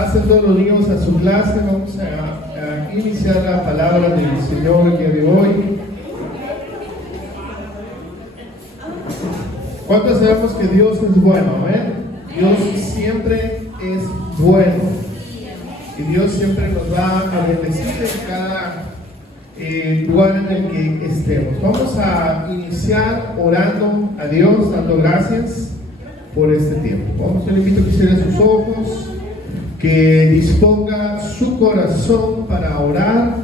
Pasen todos los niños a su clase. Vamos a iniciar la palabra del Señor el día de hoy. ¿Cuántos sabemos que Dios es bueno? ¿Amén? Dios siempre es bueno. Y Dios siempre nos va a bendecir en cada lugar en el que estemos. Vamos a iniciar orando a Dios, dando gracias por este tiempo. Vamos, yo le invito a que cierre sus ojos, que disponga su corazón para orar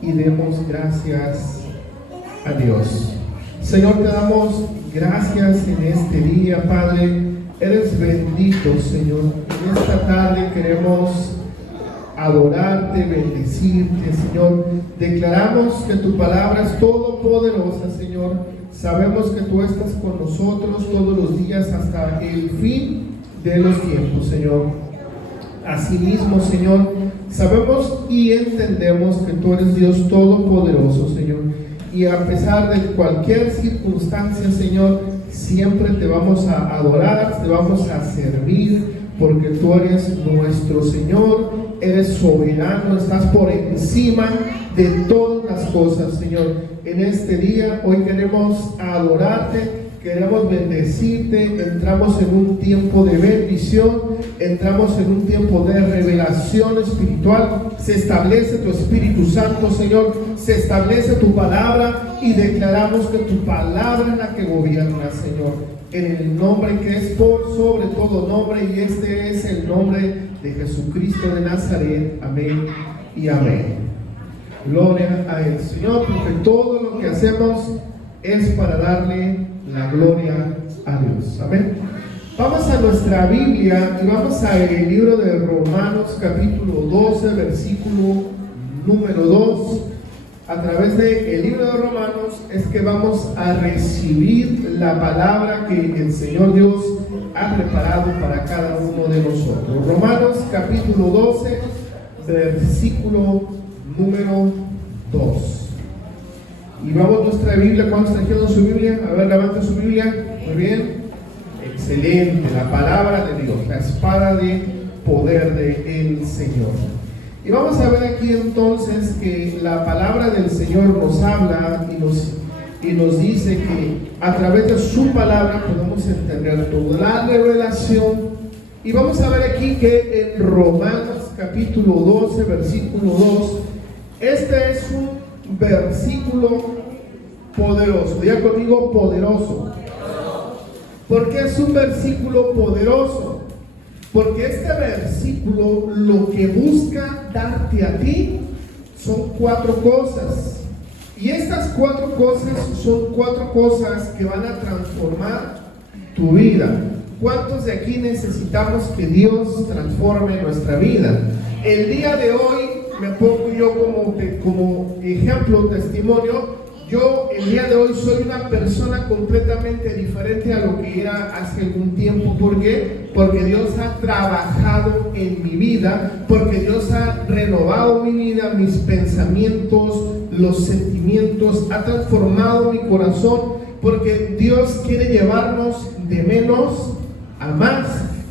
y demos gracias a Dios. Señor, te damos gracias en este día, Padre. Eres bendito, Señor. En esta tarde queremos adorarte, bendecirte, Señor. Declaramos que tu palabra es todopoderosa, Señor. Sabemos que tú estás con nosotros todos los días hasta el fin de los tiempos, Señor. Asimismo, Señor, sabemos y entendemos que tú eres Dios todopoderoso, Señor. Y a pesar de cualquier circunstancia, Señor, siempre te vamos a adorar, te vamos a servir, porque tú eres nuestro Señor, eres soberano, estás por encima de todas las cosas, Señor. En este día, hoy queremos adorarte, queremos bendecirte, entramos en un tiempo de bendición, entramos en un tiempo de revelación espiritual, se establece tu Espíritu Santo, Señor, se establece tu palabra y declaramos que tu palabra es la que gobierna, Señor, en el nombre que es por sobre todo nombre, y este es el nombre de Jesucristo de Nazaret. Amén y amén. Gloria a Él, Señor, porque todo lo que hacemos es para darle la gloria a Dios. Amén. Vamos a nuestra Biblia y vamos al libro de Romanos capítulo 12, versículo número 2. A través del libro de Romanos es que vamos a recibir la palabra que el Señor Dios ha preparado para cada uno de nosotros. Romanos capítulo 12, versículo número 2. Y vamos a nuestra Biblia. ¿Cuántos trajeron su Biblia? A ver, levanten su Biblia. Muy bien. Excelente. La palabra de Dios, la espada de poder del Señor. Y vamos a ver aquí entonces que la palabra del Señor nos habla y nos dice que a través de su palabra podemos entender toda la revelación. Y vamos a ver aquí que en Romanos capítulo 12, versículo 2, este es un versículo poderoso. Diga conmigo, poderoso. ¿Por qué es un versículo poderoso? Porque este versículo lo que busca darte a ti son 4 cosas. Y estas 4 cosas son 4 cosas que van a transformar tu vida. ¿Cuántos de aquí necesitamos que Dios transforme nuestra vida? El día de hoy me pongo yo como ejemplo, testimonio. Yo el día de hoy soy una persona completamente diferente a lo que era hace algún tiempo. ¿Por qué? Porque Dios ha trabajado en mi vida, porque Dios ha renovado mi vida, mis pensamientos, los sentimientos, ha transformado mi corazón, porque Dios quiere llevarnos de menos a más.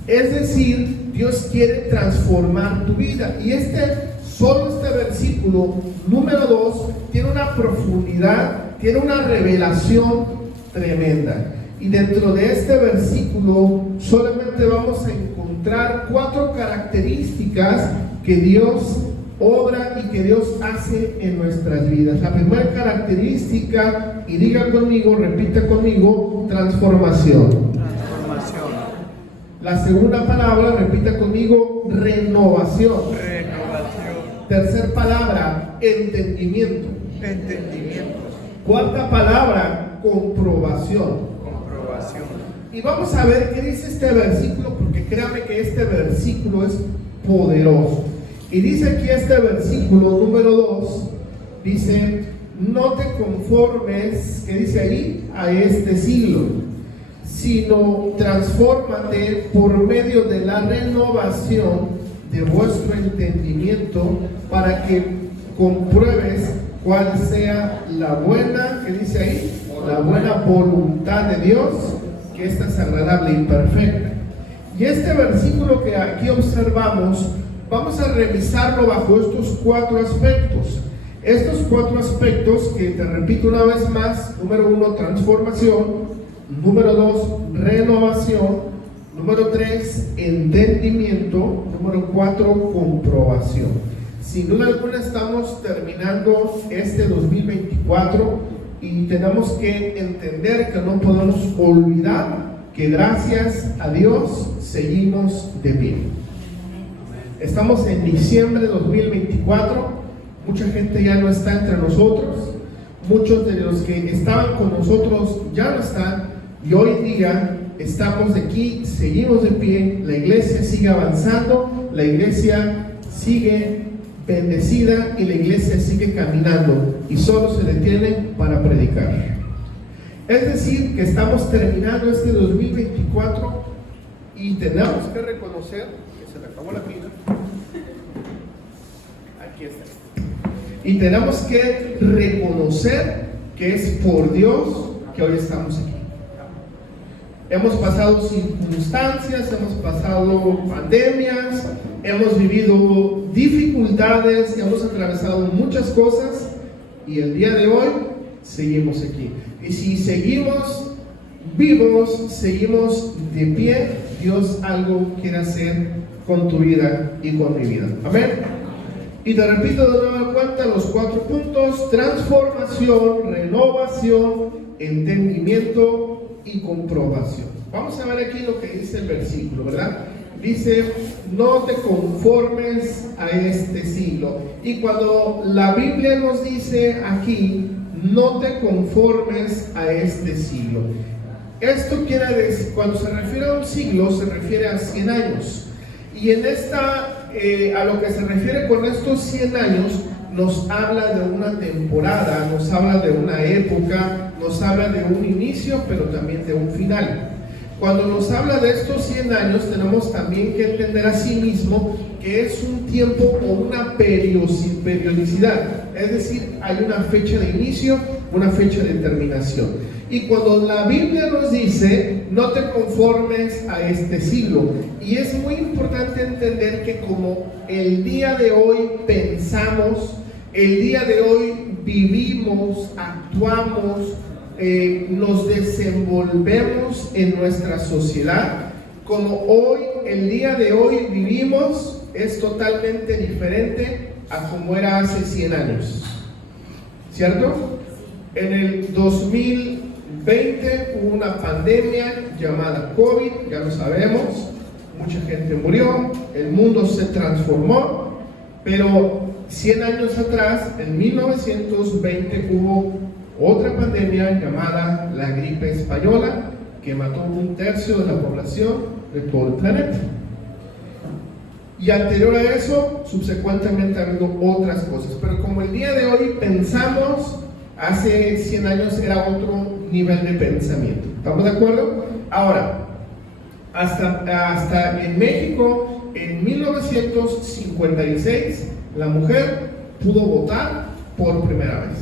Es decir, Dios quiere transformar tu vida. Y solo este versículo número 2 tiene una profundidad, tiene una revelación tremenda. Y dentro de este versículo solamente vamos a encontrar 4 características que Dios obra y que Dios hace en nuestras vidas. La primera característica, y diga conmigo, repita conmigo, transformación. La segunda palabra, repita conmigo, renovación. Tercer palabra, entendimiento. Cuarta palabra, comprobación. Y vamos a ver qué dice este versículo, porque créame que este versículo es poderoso. Y dice aquí este versículo número 2, dice: no te conformes, ¿qué dice ahí? A este siglo, sino transfórmate por medio de la renovación de vuestro entendimiento, para que compruebes cuál sea la buena, ¿qué dice ahí? La buena voluntad de Dios, que esta es agradable y perfecta. Y este versículo que aquí observamos vamos a revisarlo bajo estos 4 aspectos. Estos 4 aspectos que te repito una vez más: número 1, transformación; número 2, renovación; número 3, entendimiento; número 4, comprobación. Sin duda alguna estamos terminando este 2024 y tenemos que entender que no podemos olvidar que gracias a Dios seguimos de pie. Estamos en diciembre de 2024. Mucha gente ya no está entre nosotros, muchos de los que estaban con nosotros ya no están, y hoy día estamos aquí, seguimos de pie, la iglesia sigue avanzando, la iglesia sigue bendecida y la iglesia sigue caminando y solo se detiene para predicar. Es decir, que estamos terminando este 2024 y tenemos que reconocer que se le acabó la pila. Aquí está. Y tenemos que reconocer que es por Dios que hoy estamos aquí. Hemos pasado circunstancias, hemos pasado pandemias, hemos vivido dificultades, hemos atravesado muchas cosas y el día de hoy seguimos aquí. Y si seguimos vivos, seguimos de pie, Dios algo quiere hacer con tu vida y con mi vida. Amén. Y te repito de nueva cuenta los 4 puntos: transformación, renovación, entendimiento y comprobación. Vamos a ver aquí lo que dice el versículo, ¿verdad? Dice: no te conformes a este siglo. Y cuando la Biblia nos dice aquí, no te conformes a este siglo, esto quiere decir, cuando se refiere a un siglo, se refiere a 100 años. Y en a lo que se refiere con estos 100 años, nos habla de una temporada, nos habla de una época, nos habla de un inicio, pero también de un final. Cuando nos habla de estos 100 años, tenemos también que entender a sí mismo que es un tiempo o una periodicidad, es decir, hay una fecha de inicio, una fecha de terminación. Y cuando la Biblia nos dice: no te conformes a este siglo, y es muy importante entender que como el día de hoy pensamos, el día de hoy vivimos, actuamos, nos desenvolvemos en nuestra sociedad, como hoy, el día de hoy vivimos, es totalmente diferente a como era hace 100 años, ¿cierto? En el 2020 hubo una pandemia llamada COVID, ya lo sabemos, mucha gente murió, el mundo se transformó, pero 100 años atrás, en 1920, hubo otra pandemia llamada la gripe española, que mató 1/3 de la población de todo el planeta. Y anterior a eso, subsecuentemente ha habido otras cosas, pero como el día de hoy pensamos, hace 100 años era otro nivel de pensamiento. ¿Estamos de acuerdo? Ahora, hasta en México, en 1956, la mujer pudo votar por primera vez.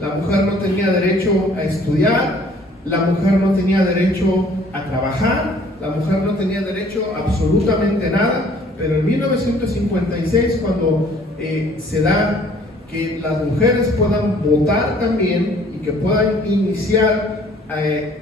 La mujer no tenía derecho a estudiar, la mujer no tenía derecho a trabajar, la mujer no tenía derecho a absolutamente nada, pero en 1956, cuando se da que las mujeres puedan votar también y que puedan iniciar a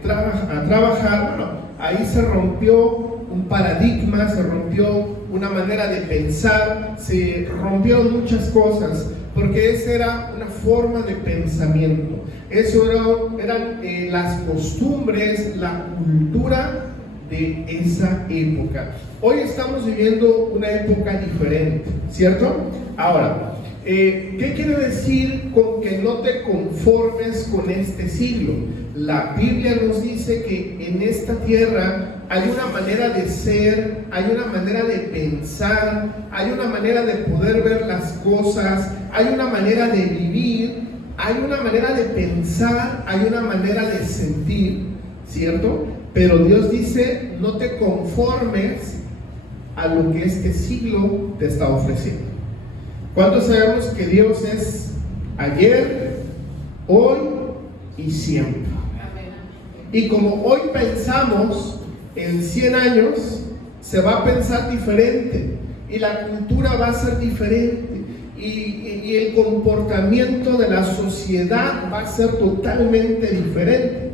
trabajar, bueno, ahí se rompió un paradigma, se rompió una manera de pensar, se rompieron muchas cosas, porque esa era una forma de pensamiento, eso eran las costumbres, la cultura de esa época. Hoy estamos viviendo una época diferente, ¿cierto? Ahora, ¿qué quiere decir con que no te conformes con este siglo? La Biblia nos dice que en esta tierra hay una manera de ser, hay una manera de pensar, hay una manera de poder ver las cosas, hay una manera de vivir, hay una manera de pensar, hay una manera de sentir, ¿cierto? Pero Dios dice: no te conformes a lo que este siglo te está ofreciendo. ¿Cuántos sabemos que Dios es ayer, hoy y siempre? Y como hoy pensamos, en 100 años se va a pensar diferente. y la cultura va a ser diferente y el comportamiento de la sociedad va a ser totalmente diferente.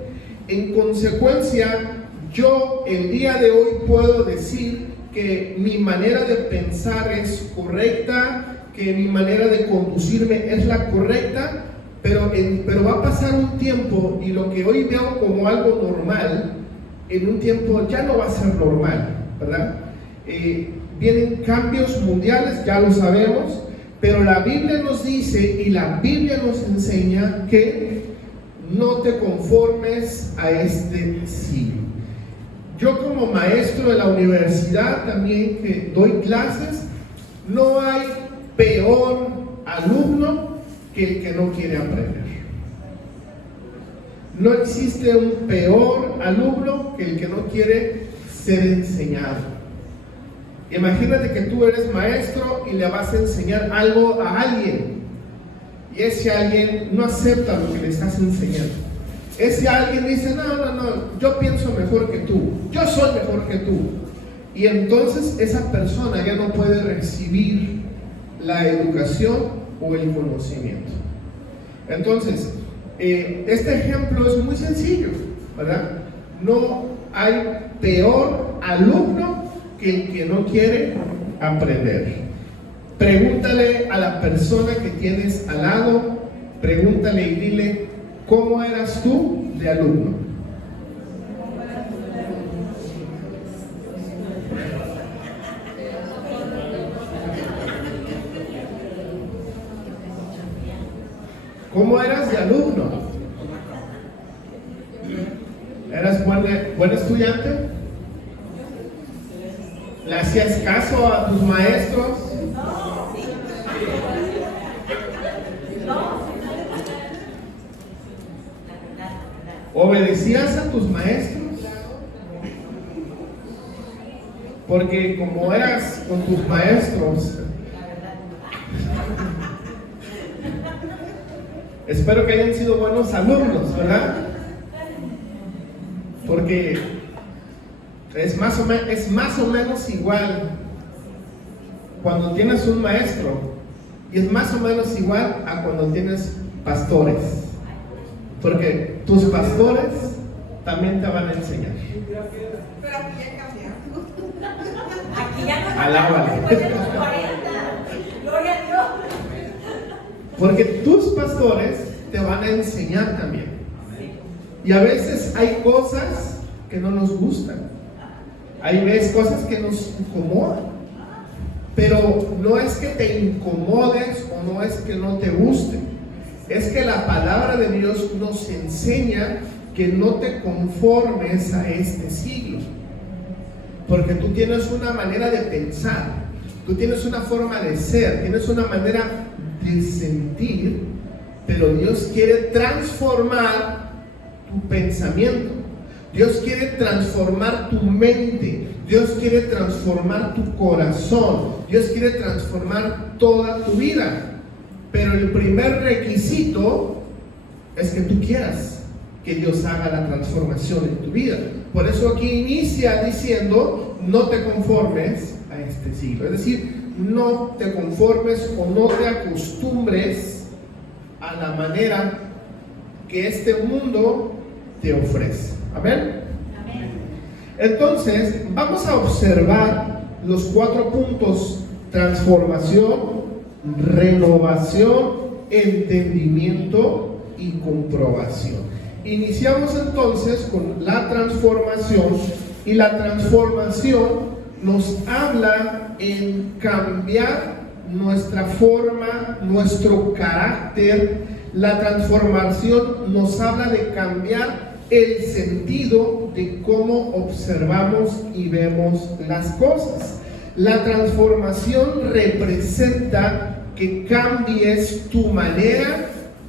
En consecuencia, yo el día de hoy puedo decir que mi manera de pensar es correcta, que mi manera de conducirme es la correcta, pero va a pasar un tiempo y lo que hoy veo como algo normal, en un tiempo ya no va a ser normal, ¿verdad? Vienen cambios mundiales, ya lo sabemos, pero la Biblia nos dice y la Biblia nos enseña que no te conformes a este siglo. Yo como maestro de la universidad también que doy clases, no hay peor alumno que el que no quiere aprender. No existe un peor alumno que el que no quiere ser enseñado. Imagínate que tú eres maestro y le vas a enseñar algo a alguien y ese alguien no acepta lo que le estás enseñando. Ese alguien dice, no, yo pienso mejor que tú, yo soy mejor que tú. Y entonces esa persona ya no puede recibir la educación o el conocimiento. Entonces, este ejemplo es muy sencillo, ¿verdad? No hay peor alumno que el que no quiere aprender. Pregúntale a la persona que tienes al lado, pregúntale y dile, ¿cómo eras tú de alumno? ¿Cómo eras de alumno? ¿Eras buen estudiante? ¿Le hacías caso a tus maestros? ¿Obedecías a tus maestros? Porque como eras con tus maestros, espero que hayan sido buenos alumnos, ¿verdad? Porque es más o menos igual cuando tienes un maestro y es más o menos igual a cuando tienes pastores, porque tus pastores también te van a enseñar. Pero aquí ya cambiamos. Aquí ya no. Alábale. Gloria a Dios. Porque tus pastores te van a enseñar también. Y a veces hay cosas que no nos gustan. Hay veces cosas que nos incomodan. Pero no es que te incomodes o no es que no te guste. Es que la palabra de Dios nos enseña que no te conformes a este siglo. Porque tú tienes una manera de pensar, tú tienes una forma de ser, tienes una manera de sentir, pero Dios quiere transformar tu pensamiento. Dios quiere transformar tu mente. Dios quiere transformar tu corazón. Dios quiere transformar toda tu vida. Pero el primer requisito es que tú quieras que Dios haga la transformación en tu vida. Por eso aquí inicia diciendo, no te conformes a este siglo. Es decir, no te conformes o no te acostumbres a la manera que este mundo te ofrece. Amén. Amén. Entonces, vamos a observar los 4 puntos: transformación, renovación, entendimiento y comprobación. Iniciamos entonces con la transformación, y la transformación nos habla en cambiar nuestra forma, nuestro carácter. La transformación nos habla de cambiar el sentido de cómo observamos y vemos las cosas. La transformación representa que cambies tu manera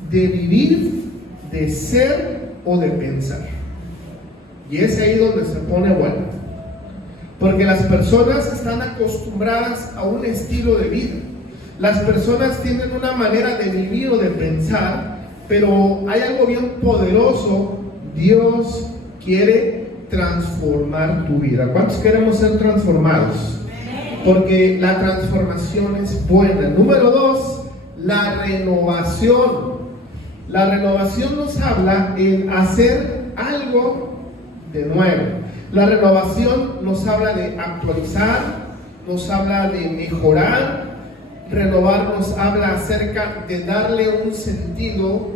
de vivir, de ser o de pensar. Y es ahí donde se pone bueno. Porque las personas están acostumbradas a un estilo de vida. Las personas tienen una manera de vivir o de pensar, pero hay algo bien poderoso. Dios quiere transformar tu vida. ¿Cuántos queremos ser transformados? porque la transformación es buena. Número 2, la renovación. La renovación nos habla en hacer algo de nuevo. La renovación nos habla de actualizar, nos habla de mejorar. Renovar nos habla acerca de darle un sentido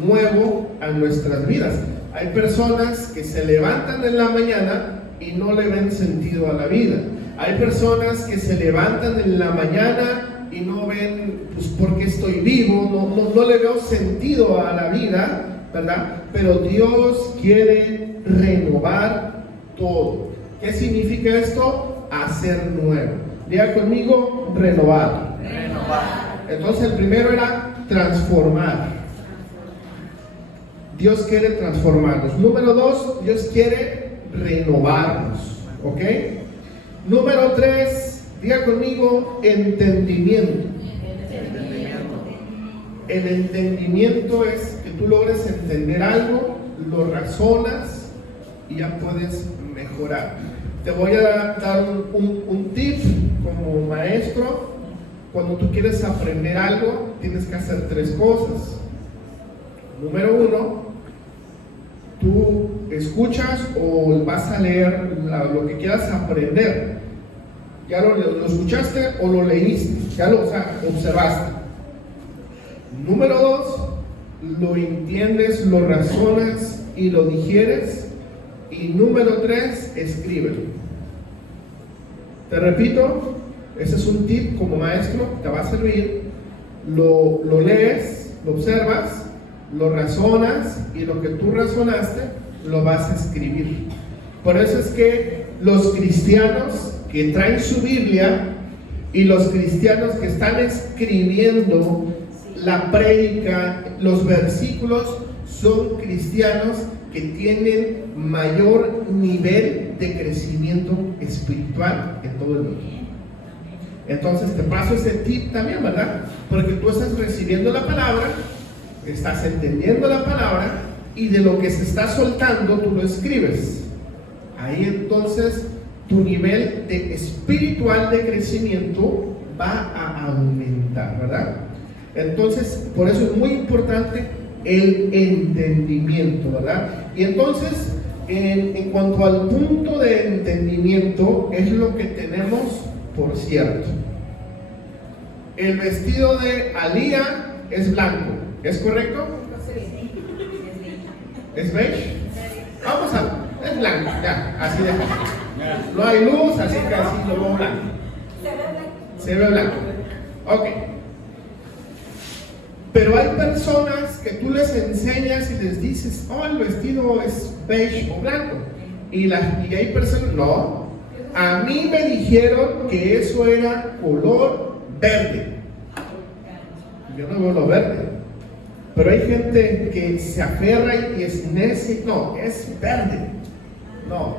nuevo a nuestras vidas. Hay personas que se levantan en la mañana y no le ven sentido a la vida. Hay personas que se levantan en la mañana y no ven, pues, ¿por qué estoy vivo? No le veo sentido a la vida, ¿verdad? Pero Dios quiere renovar todo. ¿Qué significa esto? Hacer nuevo. Diga conmigo, renovar. Entonces el primero era transformar. Dios quiere transformarnos. Número 2, Dios quiere renovarnos. ¿Ok? Número 3, diga conmigo, entendimiento. El entendimiento es que tú logres entender algo, lo razonas y ya puedes mejorar. Te voy a dar un tip como maestro. Cuando tú quieres aprender algo, tienes que hacer 3 cosas. Número 1, tú escuchas o vas a leer lo que quieras aprender. Ya lo escuchaste o lo leíste, ya lo observaste. Número 2, lo entiendes, lo razonas y lo digieres. Y número 3, escríbelo. Te repito, ese es un tip como maestro, te va a servir. Lo lees, lo observas, lo razonas y lo que tú razonaste lo vas a escribir. Por eso es que los cristianos que traen su Biblia y los cristianos que están escribiendo la prédica, los versículos, son cristianos que tienen mayor nivel de crecimiento espiritual en todo el mundo. Entonces te paso ese tip también, ¿verdad? Porque tú estás recibiendo la palabra, estás entendiendo la palabra y de lo que se está soltando tú lo escribes. Ahí entonces tu nivel de espiritual de crecimiento va a aumentar, ¿verdad? Entonces, por eso es muy importante el entendimiento, ¿verdad? Y entonces, en cuanto al punto de entendimiento, es lo que tenemos por cierto. El vestido de Alía es blanco, ¿es correcto? ¿Es beige? Es blanco, ya, así de fácil. No hay luz, así que así lo veo blanco. Se ve blanco. Ok. Pero hay personas que tú les enseñas y les dices, oh, el vestido es beige o blanco. Y hay personas, no. A mí me dijeron que eso era color verde. Yo no veo lo verde. Pero hay gente que se aferra y es necia. No, es verde. No,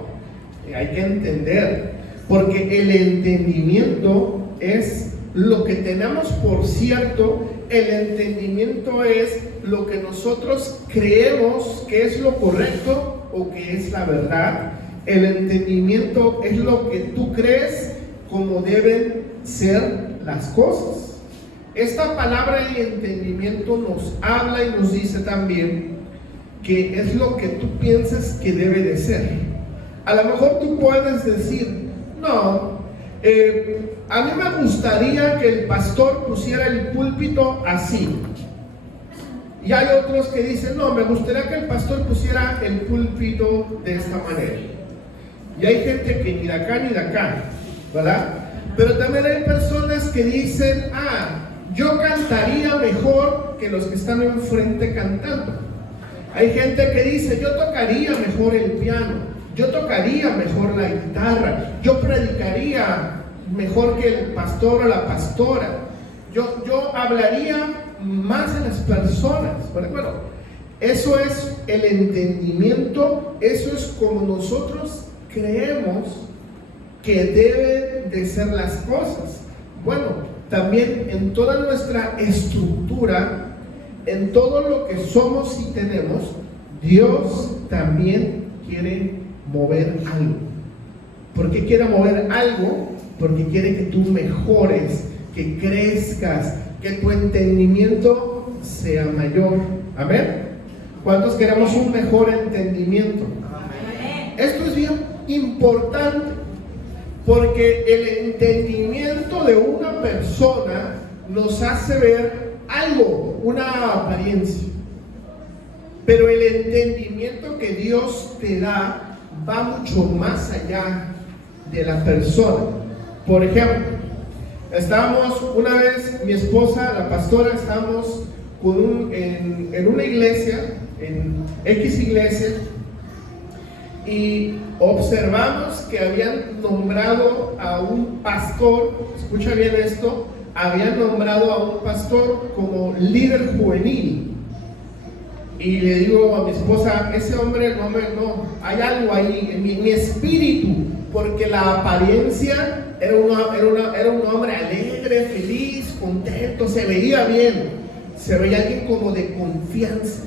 hay que entender. Porque el entendimiento es lo que tenemos por cierto. El entendimiento es lo que nosotros creemos que es lo correcto o que es la verdad. El entendimiento es lo que tú crees como deben ser las cosas. Esta palabra de entendimiento nos habla y nos dice también que es lo que tú piensas que debe de ser. A lo mejor tú puedes decir, no, a mí me gustaría que el pastor pusiera el púlpito así. Y hay otros que dicen, no, me gustaría que el pastor pusiera el púlpito de esta manera. Y hay gente que ni de acá ni de acá, ¿verdad? Pero también hay personas que dicen, yo cantaría mejor que los que están enfrente cantando. Hay gente que dice, yo tocaría mejor el piano, yo tocaría mejor la guitarra, yo predicaría mejor que el pastor o la pastora, yo hablaría más a las personas. Bueno, eso es el entendimiento, eso es como nosotros creemos que deben de ser las cosas. Bueno, también en toda nuestra estructura, en todo lo que somos y tenemos, Dios también quiere mover algo. ¿Por qué quiere mover algo? Porque quiere que tú mejores, que crezcas, que tu entendimiento sea mayor. Amén. ¿Cuántos queremos un mejor entendimiento? Amén. Esto es bien importante, porque el entendimiento de una persona nos hace ver algo, una apariencia. Pero el entendimiento que Dios te da va mucho más allá de la persona. Por ejemplo, estábamos una vez, mi esposa, la pastora, estábamos en una iglesia, en X iglesia, y observamos que habían nombrado a un pastor, escucha bien esto, habían nombrado a un pastor como líder juvenil. Y le digo a mi esposa, ese hombre no, hay algo ahí en mi espíritu, porque la apariencia era un hombre alegre, feliz, contento, se veía bien, se veía alguien como de confianza.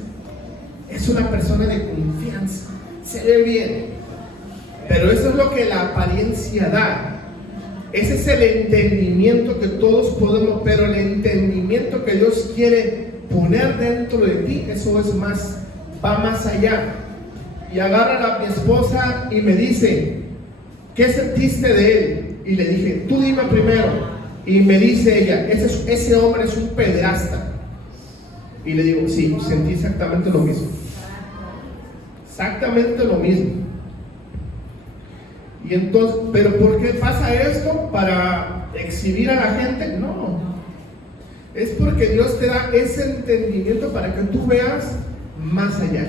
Es una persona de confianza, se ve bien. Pero eso es lo que la apariencia da. Ese es el entendimiento que todos podemos, pero el entendimiento que Dios quiere poner dentro de ti, eso es más, va más allá. Y agarra a mi esposa y me dice, ¿qué sentiste de él? Y le dije, tú dime primero. Y me dice ella, ese hombre es un pederasta. Y le digo, sí, sentí exactamente lo mismo. Exactamente lo mismo. Y entonces, ¿pero por qué pasa esto? ¿Para exhibir a la gente? No. Es porque Dios te da ese entendimiento para que tú veas más allá.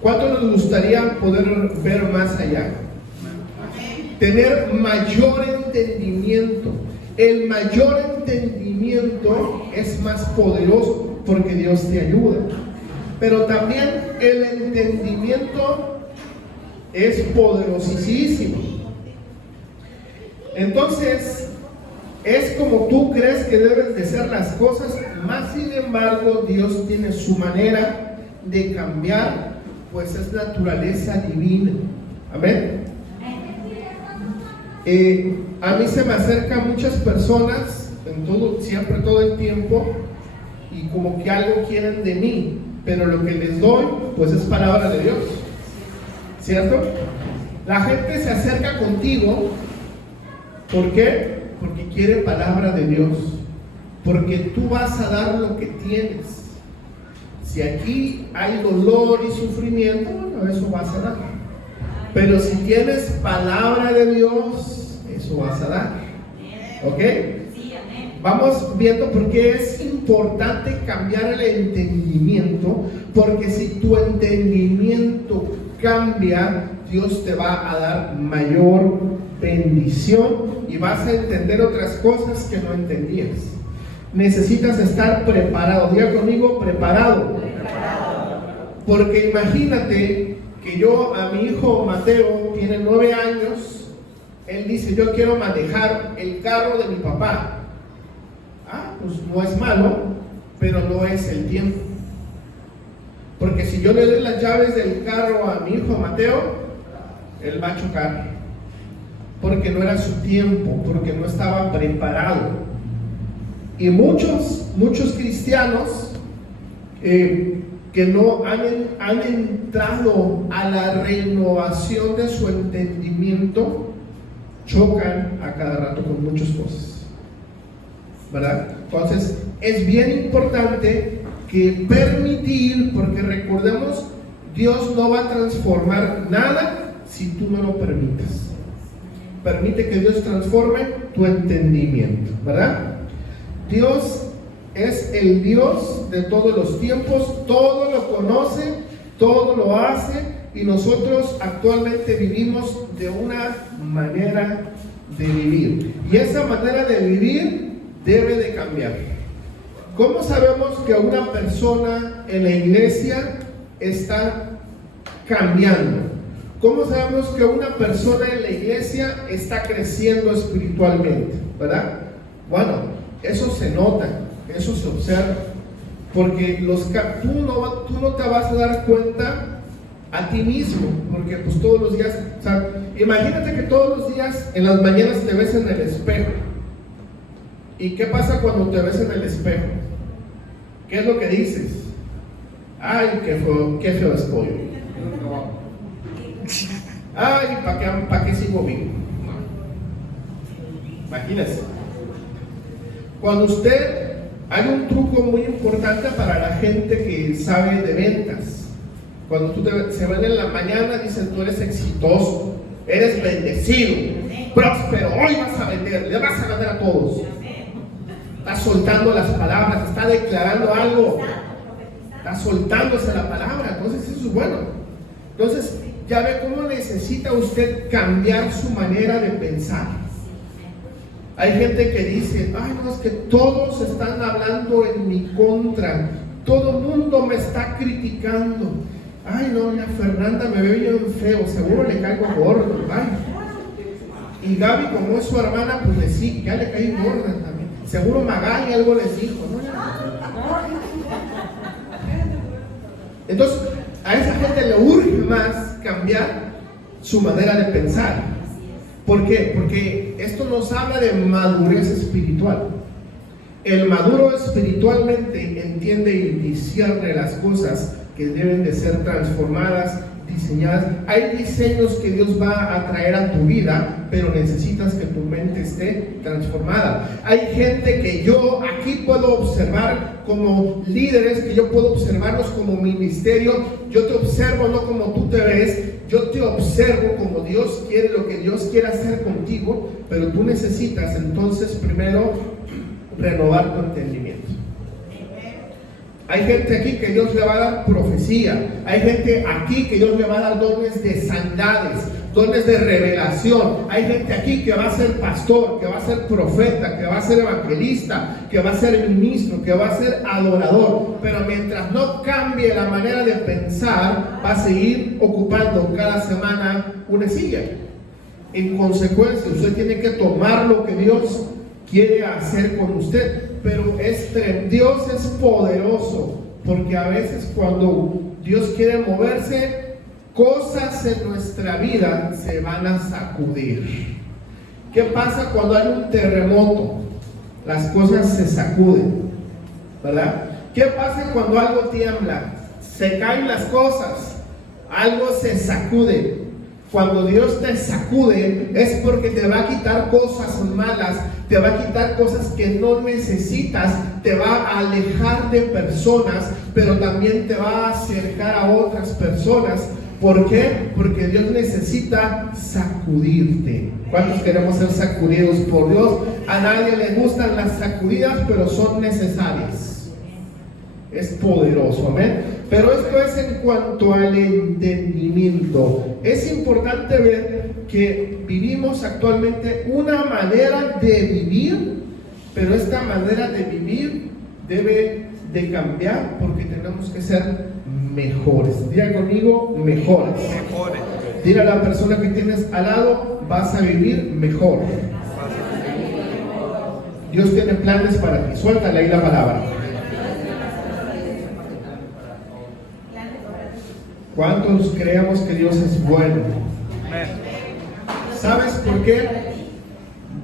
¿Cuánto nos gustaría poder ver más allá? Tener mayor entendimiento. El mayor entendimiento es más poderoso porque Dios te ayuda. Pero también el entendimiento es poderosísimo. Entonces, es como tú crees que deben de ser las cosas, más sin embargo, Dios tiene su manera de cambiar, pues es naturaleza divina. Amén. A mí se me acercan muchas personas, siempre todo el tiempo, y como que algo quieren de mí, pero lo que les doy, pues es palabra de Dios. ¿Cierto? La gente se acerca contigo, ¿por qué? Porque quiere palabra de Dios, porque tú vas a dar lo que tienes. Si aquí hay dolor y sufrimiento, bueno, eso vas a dar. Pero si tienes palabra de Dios, eso vas a dar. ¿Ok? Vamos viendo por qué es importante cambiar el entendimiento, porque si tu entendimiento cambia, Dios te va a dar mayor bendición y vas a entender otras cosas que no entendías. Necesitas estar preparado. Diga conmigo, preparado. Porque imagínate que yo, a mi hijo Mateo, tiene 9 años, él dice, yo quiero manejar el carro de mi papá. Pues no es malo, pero no es el tiempo. Porque si yo le doy las llaves del carro a mi hijo Mateo, él va a chocar. Porque no era su tiempo, porque no estaba preparado. Y muchos cristianos que no han entrado a la renovación de su entendimiento, chocan a cada rato con muchas cosas. ¿Verdad? Entonces es bien importante que permitir, porque recordemos, Dios no va a transformar nada si tú no lo permites. Permite que Dios transforme tu entendimiento, ¿verdad? Dios es el Dios de todos los tiempos, todo lo conoce, todo lo hace, y nosotros actualmente vivimos de una manera de vivir, y esa manera de vivir debe de cambiar. ¿Cómo sabemos que una persona en la iglesia está cambiando? ¿Cómo sabemos que una persona en la iglesia está creciendo espiritualmente? ¿Verdad? Bueno, eso se nota, eso se observa, porque tú no te vas a dar cuenta a ti mismo, porque pues todos los días, o sea, imagínate que todos los días en las mañanas te ves en el espejo. ¿Y qué pasa cuando te ves en el espejo? ¿Qué es lo que dices? Ay, qué feo estoy. Ay, ¿para qué sigo vivo? Imagínese. Cuando usted, hay un truco muy importante para la gente que sabe de ventas. Cuando tú se ven en la mañana, dicen tú eres exitoso, eres bendecido, próspero, hoy vas a vender, le vas a vender a todos. Está soltando las palabras, está declarando algo, está soltándose la palabra, entonces eso es bueno. Entonces ya ve cómo necesita usted cambiar su manera de pensar. Hay gente que dice, ay no, es que todos están hablando en mi contra, todo el mundo me está criticando. Ay no, ya Fernanda me ve bien feo, seguro le caigo gordo. Ay. Y Gaby, como es su hermana, pues le sí, ya le caí gorda también. Seguro Magali algo les dijo, ¿no? Entonces, a esa gente le urge más cambiar su manera de pensar. ¿Por qué? Porque esto nos habla de madurez espiritual. El maduro espiritualmente entiende y discierne las cosas que deben de ser transformadas, diseñadas. Hay diseños que Dios va a traer a tu vida, pero necesitas que tu mente esté transformada. Hay gente que yo aquí puedo observar como líderes, que yo puedo observarlos como ministerio. Yo te observo no como tú te ves, yo te observo como Dios quiere, lo que Dios quiere hacer contigo, pero tú necesitas entonces primero renovar tu entendimiento. Hay gente aquí que Dios le va a dar profecía. Hay gente aquí que Dios le va a dar dones de sanidades, dones de revelación. Hay gente aquí que va a ser pastor, que va a ser profeta, que va a ser evangelista, que va a ser ministro, que va a ser adorador. Pero mientras no cambie la manera de pensar, va a seguir ocupando cada semana una silla. En consecuencia, usted tiene que tomar lo que Dios quiere hacer con usted. Pero Dios es poderoso, porque a veces cuando Dios quiere moverse, cosas en nuestra vida se van a sacudir. ¿Qué pasa cuando hay un terremoto? Las cosas se sacuden, ¿verdad? ¿Qué pasa cuando algo tiembla? Se caen las cosas, algo se sacude. Cuando Dios te sacude es porque te va a quitar cosas malas, te va a quitar cosas que no necesitas, te va a alejar de personas, pero también te va a acercar a otras personas. ¿Por qué? Porque Dios necesita sacudirte. ¿Cuántos queremos ser sacudidos por Dios? A nadie le gustan las sacudidas, pero son necesarias. Es poderoso, amén. Pero esto es en cuanto al entendimiento. Es importante ver que vivimos actualmente una manera de vivir, pero esta manera de vivir debe de cambiar porque tenemos que ser mejores. Diga conmigo, mejores. Dile a la persona que tienes al lado, vas a vivir mejor. Dios tiene planes para ti. Suéltale ahí la palabra. ¿Cuántos creemos que Dios es bueno? ¿Sabes por qué?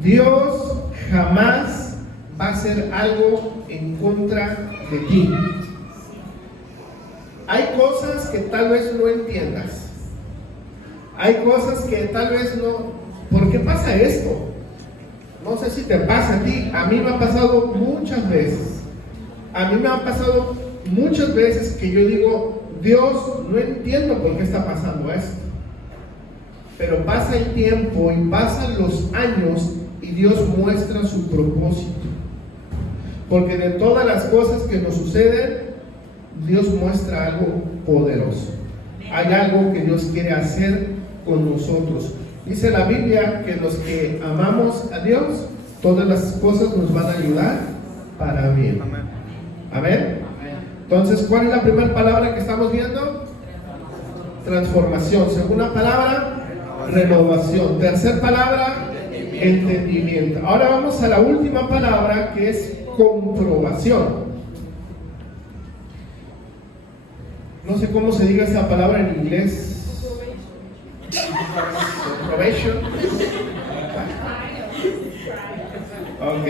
Dios jamás va a hacer algo en contra de ti. Hay cosas que tal vez no entiendas. Hay cosas que tal vez no. ¿Por qué pasa esto? No sé si te pasa a ti. A mí me ha pasado muchas veces. A mí me ha pasado muchas veces que yo digo, Dios, no entiendo por qué está pasando esto. Pero pasa el tiempo y pasan los años y Dios muestra su propósito. Porque de todas las cosas que nos suceden, Dios muestra algo poderoso. Hay algo que Dios quiere hacer con nosotros. Dice la Biblia que los que amamos a Dios, todas las cosas nos van a ayudar para bien. Amén. Entonces, ¿cuál es la primera palabra que estamos viendo? Transformación. Segunda palabra, renovación. Tercera palabra, entendimiento. Ahora vamos a la última palabra, que es comprobación. no sé cómo se diga esa palabra en inglés. Probation. Ok.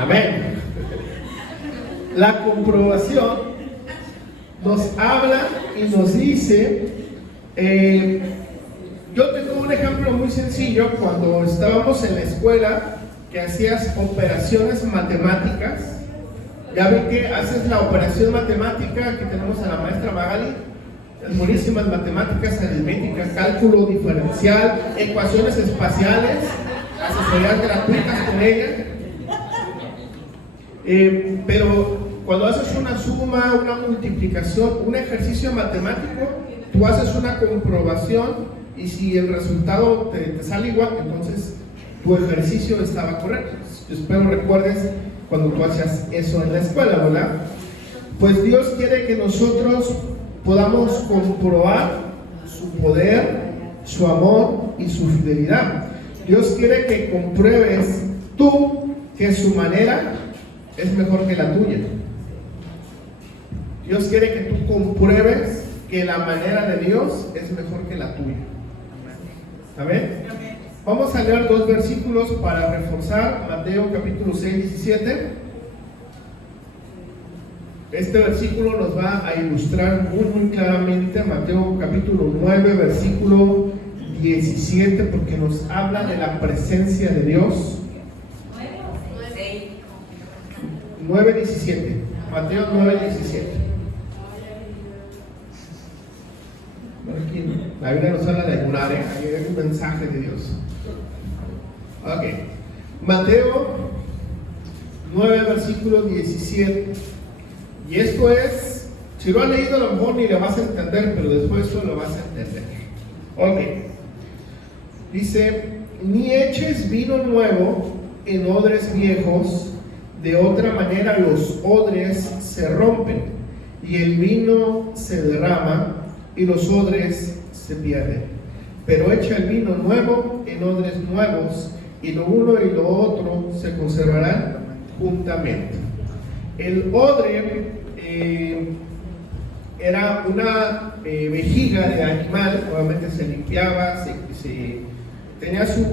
Amén. La comprobación nos habla y nos dice, yo tengo un ejemplo muy sencillo. Cuando estábamos en la escuela, que hacías operaciones matemáticas, ya ven que haces la operación matemática. Aquí tenemos a la maestra Magali, las buenísimas matemáticas, aritmética, cálculo diferencial, ecuaciones espaciales, asesorías gratuitas con ella. Pero cuando haces una suma, una multiplicación, un ejercicio matemático, tú haces una comprobación y si el resultado te sale igual, entonces tu ejercicio estaba correcto. Espero recuerdes cuando tú hacías eso en la escuela, ¿verdad? Pues Dios quiere que nosotros podamos comprobar su poder, su amor y su fidelidad. Dios quiere que compruebes tú que su manera es mejor que la tuya. Dios quiere que tú compruebes que la manera de Dios es mejor que la tuya. ¿Amén? Vamos a leer 2 versículos para reforzar. Mateo capítulo 6, 17. Este versículo nos va a ilustrar muy claramente. Mateo capítulo 9, versículo 17, porque nos habla de la presencia de Dios. 9, 17. Mateo 9, 17. Aquí la Biblia nos habla de ayunar, ahí hay un mensaje de Dios. Ok. Mateo 9, versículo 17. Y esto es, si lo has leído a lo mejor ni lo vas a entender, pero después eso lo vas a entender. Ok. Dice, ni eches vino nuevo en odres viejos, de otra manera los odres se rompen y el vino se derrama y los odres se pierden. Pero echa el vino nuevo en odres nuevos y lo uno y lo otro se conservarán juntamente. El odre era una vejiga de animal. Obviamente se limpiaba, tenía su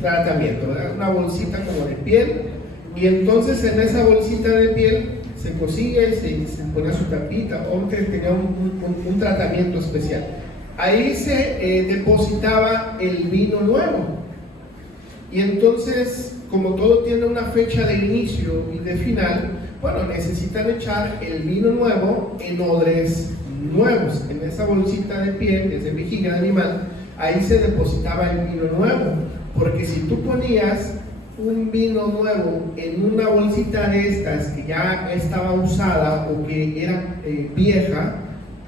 tratamiento, ¿verdad? Una bolsita como de piel, y entonces en esa bolsita de piel se cosía y se ponía su tapita, o tenía un tratamiento especial. Ahí se depositaba el vino nuevo. Y entonces, como todo tiene una fecha de inicio y de final, bueno, necesitan echar el vino nuevo en odres nuevos. En esa bolsita de piel, que es de vejiga de animal, ahí se depositaba el vino nuevo. Porque si tú ponías un vino nuevo en una bolsita de estas que ya estaba usada o que era vieja,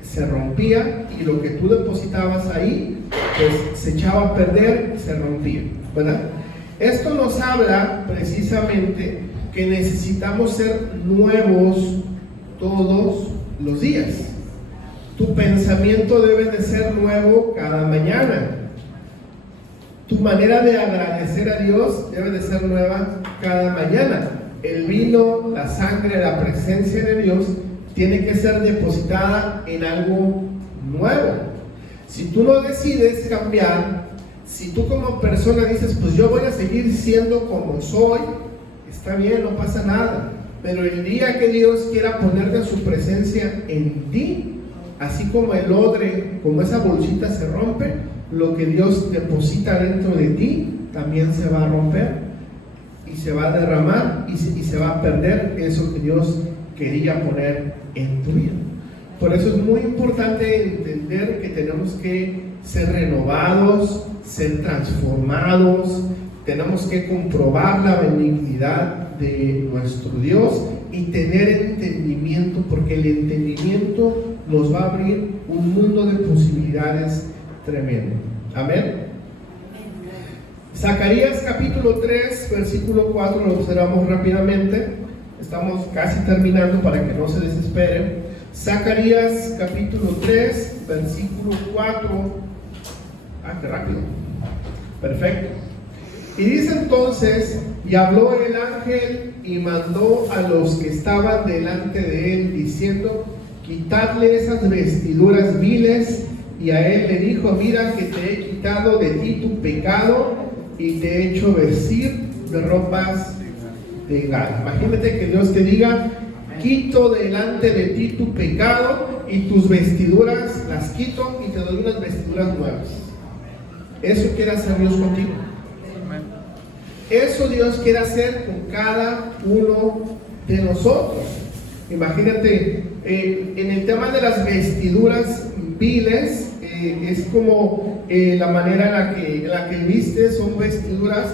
se rompía, y lo que tú depositabas ahí, pues se echaba a perder y se rompía, ¿verdad? Esto nos habla precisamente que necesitamos ser nuevos todos los días. Tu pensamiento debe de ser nuevo cada mañana. Tu manera de agradecer a Dios debe de ser nueva cada mañana. El vino, la sangre, la presencia de Dios tiene que ser depositada en algo nuevo. Si tú no decides cambiar, si tú como persona dices, pues yo voy a seguir siendo como soy, está bien, no pasa nada. Pero el día que Dios quiera ponerte su presencia en ti, así como el odre, como esa bolsita se rompe, lo que Dios deposita dentro de ti también se va a romper y se va a derramar y se va a perder eso que Dios quería poner en tu vida. Por eso es muy importante entender que tenemos que ser renovados, ser transformados, tenemos que comprobar la benignidad de nuestro Dios y tener entendimiento, porque el entendimiento nos va a abrir un mundo de posibilidades tremendo. Amén. Zacarías capítulo 3, versículo 4, lo observamos rápidamente. Estamos casi terminando para que no se desesperen. Zacarías capítulo 3, versículo 4. Qué rápido. Perfecto. Y dice entonces, y habló el ángel y mandó a los que estaban delante de él, diciendo, quitadle esas vestiduras viles. Y a él le dijo, mira que te he quitado de ti tu pecado y te he hecho vestir de ropas de gala. Imagínate que Dios te diga, quito delante de ti tu pecado y tus vestiduras las quito y te doy unas vestiduras nuevas. Eso quiere hacer Dios contigo. Eso Dios quiere hacer con cada uno de nosotros. Imagínate, en el tema de las vestiduras viles, es como la manera en la que viste, son vestiduras,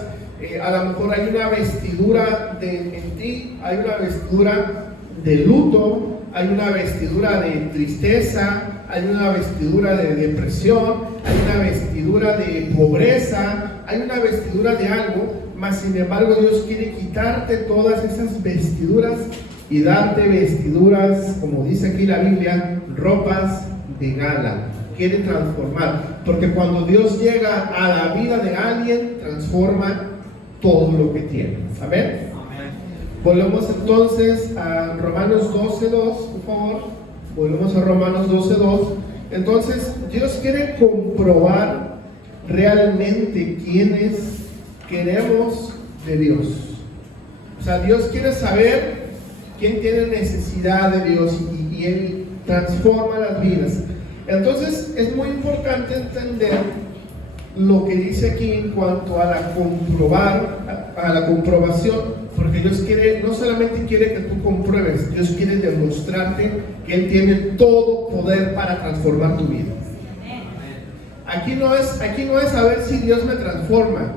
a lo mejor hay una vestidura en ti, hay una vestidura de luto, hay una vestidura de tristeza, hay una vestidura de depresión, hay una vestidura de pobreza, hay una vestidura de algo, mas sin embargo Dios quiere quitarte todas esas vestiduras y darte vestiduras, como dice aquí la Biblia, ropas de gala. Quiere transformar, porque cuando Dios llega a la vida de alguien, transforma todo lo que tiene. Amén. Volvemos entonces a Romanos 12:2, por favor. Volvemos a Romanos 12:2. Entonces, Dios quiere comprobar realmente quiénes queremos de Dios. O sea, Dios quiere saber quién tiene necesidad de Dios y Él transforma las vidas. Entonces es muy importante entender lo que dice aquí en cuanto a la comprobación, porque Dios quiere, no solamente quiere que tú compruebes, Dios quiere demostrarte que Él tiene todo poder para transformar tu vida. Aquí no es saber si Dios me transforma.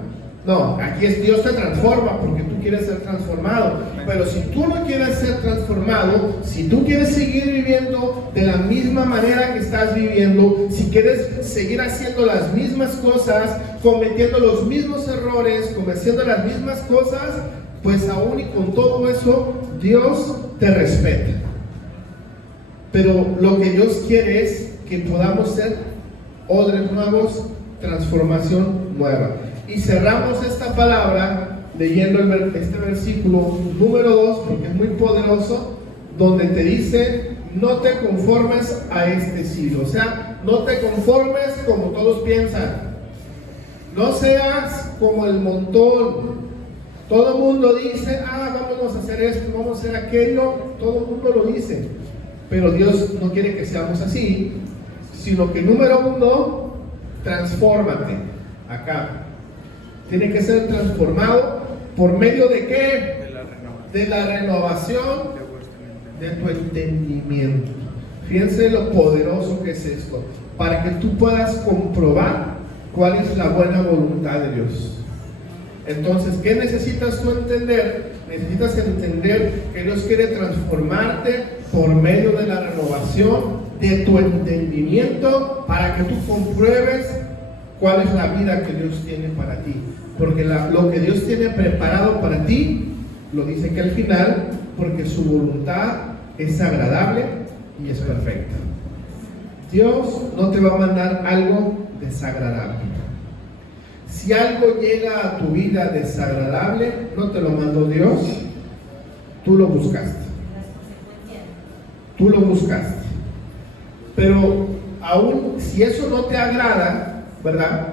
No, aquí es Dios te transforma porque tú quieres ser transformado. Pero si tú no quieres ser transformado, si tú quieres seguir viviendo de la misma manera que estás viviendo, si quieres seguir haciendo las mismas cosas, cometiendo los mismos errores, cometiendo las mismas cosas, pues aún y con todo eso, Dios te respeta. Pero lo que Dios quiere es que podamos ser odres nuevos, transformación nueva. Y cerramos esta palabra leyendo este versículo número 2, porque es muy poderoso, donde te dice, no te conformes a este siglo. O sea, no te conformes como todos piensan. No seas como el montón. Todo el mundo dice, vamos a hacer esto, vamos a hacer aquello. Todo el mundo lo dice. Pero Dios no quiere que seamos así, sino que número 1, transfórmate acá. Tiene que ser transformado por medio de ¿qué? De la renovación de tu entendimiento. Fíjense lo poderoso que es esto, para que tú puedas comprobar cuál es la buena voluntad de Dios. Entonces, ¿qué necesitas tú entender? Necesitas entender que Dios quiere transformarte por medio de la renovación de tu entendimiento, para que tú compruebes cuál es la vida que Dios tiene para ti. Porque lo que Dios tiene preparado para ti, lo dice que al final, porque su voluntad es agradable y es perfecta. Dios no te va a mandar algo desagradable. Si algo llega a tu vida desagradable, no te lo mandó Dios, tú lo buscaste. Tú lo buscaste. Pero aún si eso no te agrada, ¿verdad?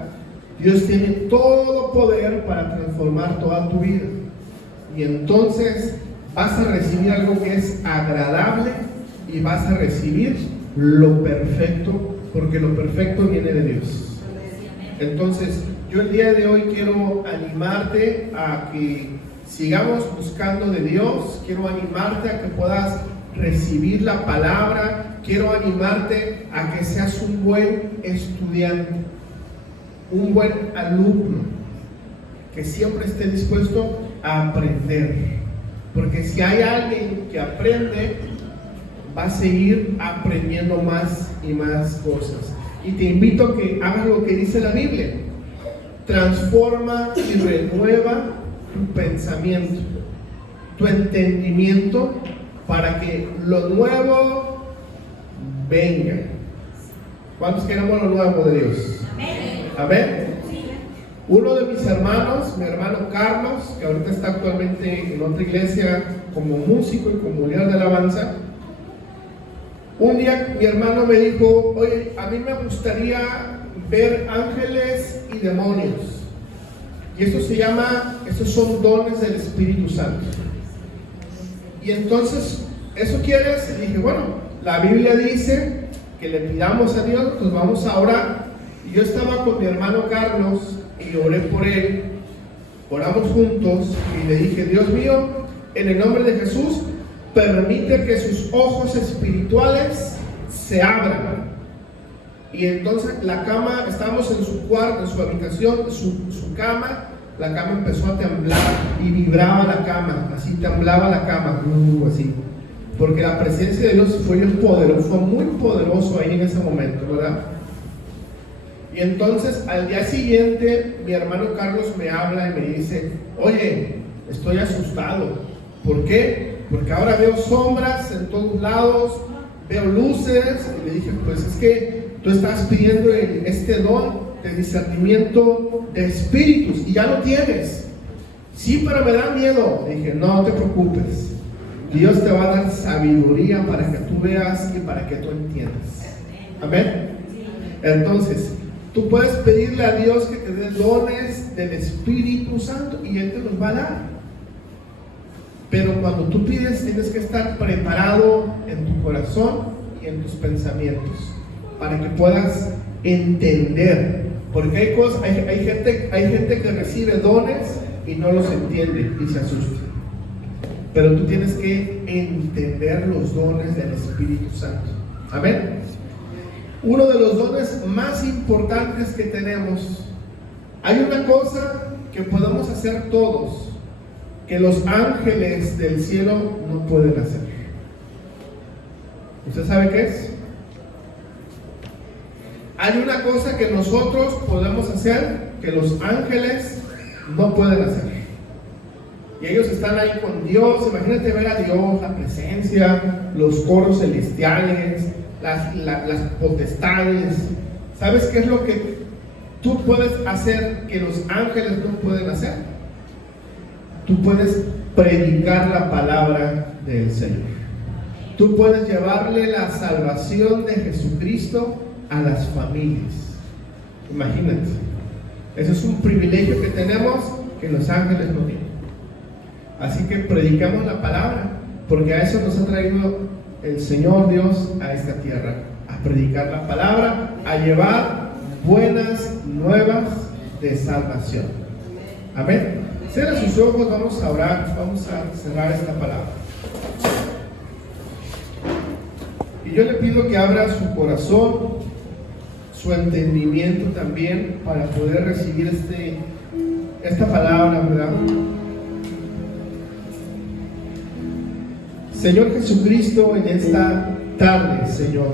Dios tiene todo poder para transformar toda tu vida. Y entonces vas a recibir algo que es agradable y vas a recibir lo perfecto, porque lo perfecto viene de Dios. Entonces, yo el día de hoy quiero animarte a que sigamos buscando de Dios. Quiero animarte a que puedas recibir la palabra. Quiero animarte a que seas un buen estudiante, un buen alumno, que siempre esté dispuesto a aprender, porque si hay alguien que aprende, va a seguir aprendiendo más y más cosas. Y te invito a que hagas lo que dice la Biblia: transforma y renueva tu pensamiento, tu entendimiento, para que lo nuevo venga. ¿Cuántos queremos lo nuevo de Dios? Amén. Uno de mis hermanos, mi hermano Carlos, que ahorita está actualmente en otra iglesia como músico y como líder de alabanza, Un día mi hermano me dijo, oye, a mí me gustaría ver ángeles y demonios. Y esos son dones del Espíritu Santo. Y entonces, ¿eso quieres? Y dije, bueno, la Biblia dice que le pidamos a Dios, pues vamos a orar. Y yo estaba con mi hermano Carlos y oré por él, oramos juntos y le dije, Dios mío, en el nombre de Jesús, permite que sus ojos espirituales se abran. Y entonces la cama, estábamos en su cuarto, en su habitación, su cama, la cama empezó a temblar y vibraba la cama, así temblaba la cama, así. Porque la presencia de Dios fue muy poderoso ahí en ese momento, ¿verdad? Y entonces al día siguiente mi hermano Carlos me habla y me dice, oye, estoy asustado. ¿Por qué? Porque ahora veo sombras en todos lados, veo luces. Y le dije, pues es que tú estás pidiendo este don de discernimiento de espíritus y ya lo tienes. Sí, pero me da miedo. Le dije, no te preocupes, Dios te va a dar sabiduría para que tú veas y para que tú entiendas. Amén. Entonces, tú puedes pedirle a Dios que te dé dones del Espíritu Santo y Él te los va a dar. Pero cuando tú pides, tienes que estar preparado en tu corazón y en tus pensamientos para que puedas entender. Porque hay gente que recibe dones y no los entiende y se asusta. Pero tú tienes que entender los dones del Espíritu Santo. Amén. Uno de los dones más importantes que tenemos, hay una cosa que podemos hacer todos, que los ángeles del cielo no pueden hacer. ¿Usted sabe qué es? Hay una cosa que nosotros podemos hacer que los ángeles no pueden hacer. Y ellos están ahí con Dios. Imagínate ver a Dios, la presencia, los coros celestiales, las potestades. ¿Sabes qué es lo que tú puedes hacer que los ángeles no pueden hacer? Tú puedes predicar la palabra del Señor. Tú puedes llevarle la salvación de Jesucristo a las familias. Imagínate. Eso es un privilegio que tenemos que los ángeles no tienen. Así que predicamos la palabra, porque a eso nos ha traído el Señor Dios a esta tierra, a predicar la palabra, a llevar buenas nuevas de salvación. Amén. Cierra sus ojos, vamos a orar, vamos a cerrar esta palabra. Y yo le pido que abra su corazón, su entendimiento también, para poder recibir esta palabra, ¿verdad? Señor Jesucristo, en esta tarde, Señor,